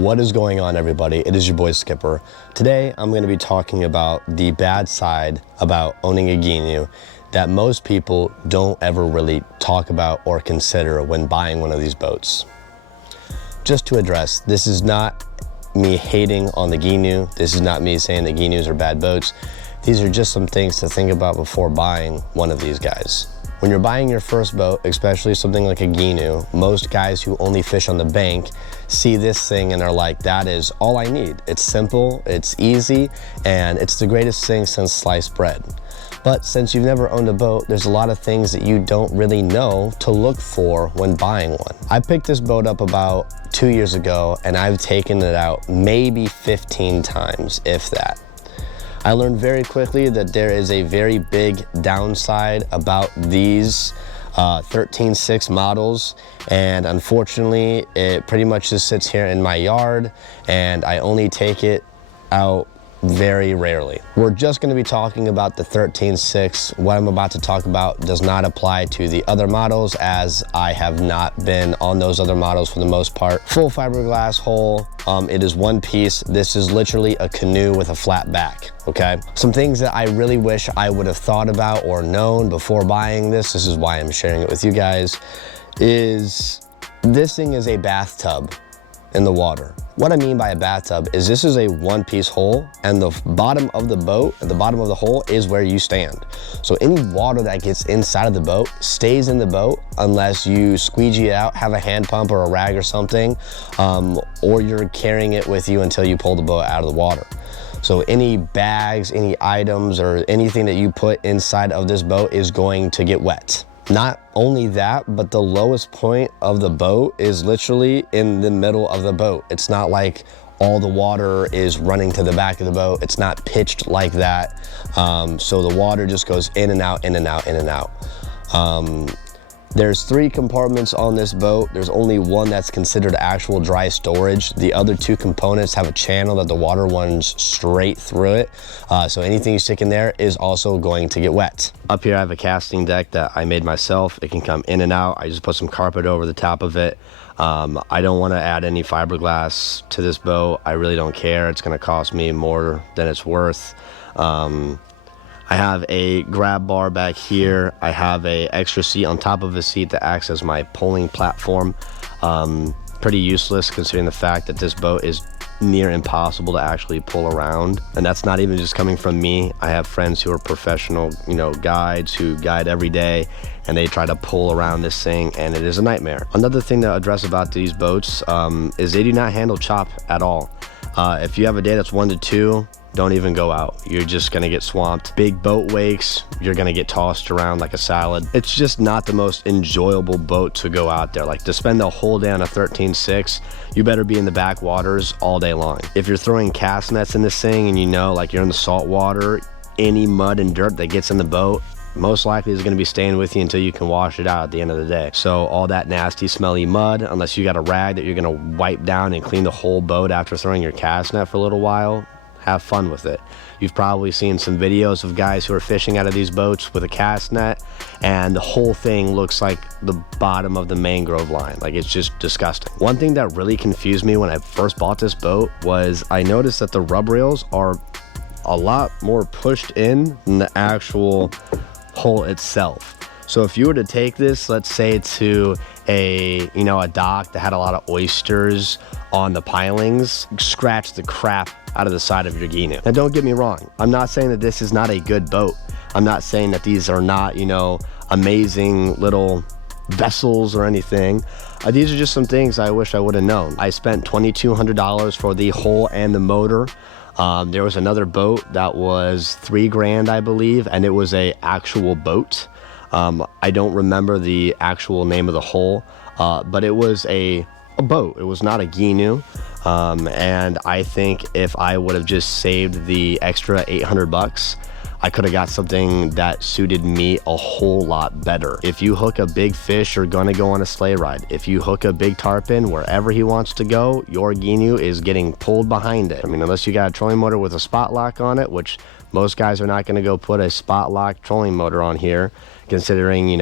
What is going on, everybody? It is your boy Skipper. Today I'm going to be talking about the bad side about owning a gheenoe that most people don't ever really talk about or consider when buying one of these boats. Just to address, this is not me hating on the gheenoe. This is not me saying that gheenews are bad boats. These are just some things to think about before buying one of these guys. When you're buying your first boat, especially something like a gheenoe, most guys who only fish on the bank see this thing and are like, that is all I need. It's simple, it's easy, and it's the greatest thing since sliced bread. But since you've never owned a boat, there's a lot of things that you don't really know to look for when buying one. I picked this boat up about 2 years ago, and I've taken it out maybe 15 times, if that. I learned very quickly that there is a very big downside about these 13.6 models, and unfortunately it pretty much just sits here in my yard and I only take it out very rarely. We're just going to be talking about the 13.6. What I'm about to talk about does not apply to the other models, as I have not been on those other models for the most part. Full fiberglass hull. It is one piece. This is literally a canoe with a flat back, okay? Some things that I really wish I would have thought about or known before buying this is why I'm sharing it with you guys, is this thing is a bathtub in the water. What I mean by a bathtub is this is a one-piece hole, and the bottom of the boat, at the bottom of the hole, is where you stand. So any water that gets inside of the boat stays in the boat unless you squeegee it out, have a hand pump or a rag or something, or you're carrying it with you until you pull the boat out of the water. So any bags, any items, or anything that you put inside of this boat is going to get wet. Not only that, but the lowest point of the boat is literally in the middle of the boat. It's not like all the water is running to the back of the boat. It's not pitched like that. So the water just goes in and out, in and out, in and out. There's 3 compartments on this boat. There's only one that's considered actual dry storage. The other 2 components have a channel that the water runs straight through it. So anything you stick in there is also going to get wet. Up here I have a casting deck that I made myself. It can come in and out. I just put some carpet over the top of it. I don't want to add any fiberglass to this boat. I really don't care. It's going to cost me more than it's worth. I have a grab bar back here. I have a extra seat on top of a seat that acts as my pulling platform. Pretty useless considering the fact that this boat is near impossible to actually pull around. And that's not even just coming from me. I have friends who are professional, guides who guide every day, and they try to pull around this thing, and it is a nightmare. Another thing to address about these boats is they do not handle chop at all. If you have a day that's 1 to 2, don't even go out. You're just gonna get swamped. Big boat wakes, you're gonna get tossed around like a salad. It's just not the most enjoyable boat to go out there. Like, to spend the whole day on a 13.6, you better be in the backwaters all day long. If you're throwing cast nets in this thing and like you're in the salt water, any mud and dirt that gets in the boat most likely is going to be staying with you until you can wash it out at the end of the day. So all that nasty, smelly mud, unless you got a rag that you're going to wipe down and clean the whole boat after throwing your cast net for a little while, have fun with it. You've probably seen some videos of guys who are fishing out of these boats with a cast net, and the whole thing looks like the bottom of the mangrove line. Like, it's just disgusting. One thing that really confused me when I first bought this boat was I noticed that the rub rails are a lot more pushed in than the actual hull itself. So if you were to take this, let's say, to a dock that had a lot of oysters on the pilings, scratch the crap out of the side of your gheenoe. Now, don't get me wrong. I'm not saying that this is not a good boat. I'm not saying that these are not, amazing little vessels or anything. These are just some things I wish I would have known. I spent $2,200 for the hull and the motor. There was another boat that was $3,000, I believe, and it was a actual boat. I don't remember the actual name of the hull, but it was a boat. It was not a gheenoe. And I think if I would have just saved the extra $800, I could have got something that suited me a whole lot better. If you hook a big fish, you're gonna go on a sleigh ride. If you hook a big tarpon wherever he wants to go, your gheenoe is getting pulled behind it. I mean, unless you got a trolling motor with a spot lock on it, which most guys are not gonna go put a spot lock trolling motor on here, considering,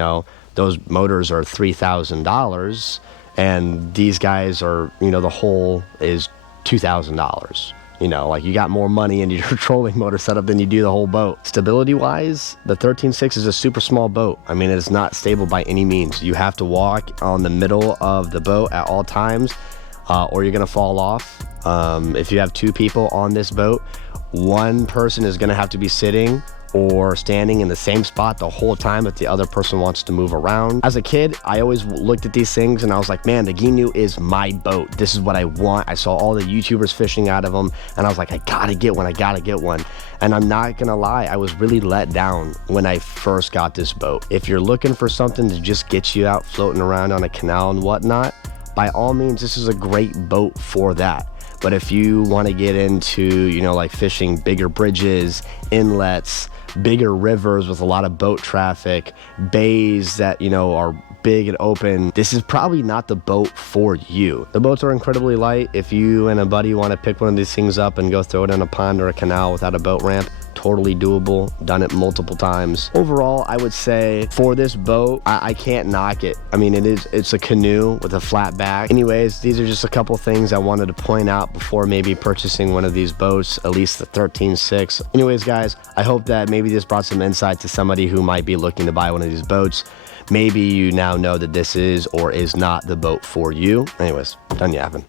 those motors are $3,000, and these guys are, the hull is $2,000. You know, like you got more money in your trolling motor setup than you do the whole boat. Stability wise, the 13.6 is a super small boat. I mean, it's not stable by any means. You have to walk on the middle of the boat at all times, or you're gonna fall off. If you have 2 people on this boat, one person is gonna have to be sitting or standing in the same spot the whole time if the other person wants to move around. As a kid, I always looked at these things and I was like, man, the gheenoe is my boat. This is what I want. I saw all the YouTubers fishing out of them and I was like, I gotta get one, I gotta get one. And I'm not gonna lie, I was really let down when I first got this boat. If you're looking for something to just get you out floating around on a canal and whatnot, by all means, this is a great boat for that. But if you want to get into, you know, like fishing bigger bridges, inlets, bigger rivers with a lot of boat traffic, bays that, you know, are big and open, this is probably not the boat for you. The boats are incredibly light. If you and a buddy want to pick one of these things up and go throw it in a pond or a canal without a boat ramp, totally doable. Done it multiple times. Overall, I would say for this boat, I can't knock it. I mean, it's a canoe with a flat back. Anyways, these are just a couple things I wanted to point out before maybe purchasing one of these boats, at least the 13.6. Anyways, guys, I hope that maybe this brought some insight to somebody who might be looking to buy one of these boats. Maybe you now know that this is or is not the boat for you. Anyways, done yapping.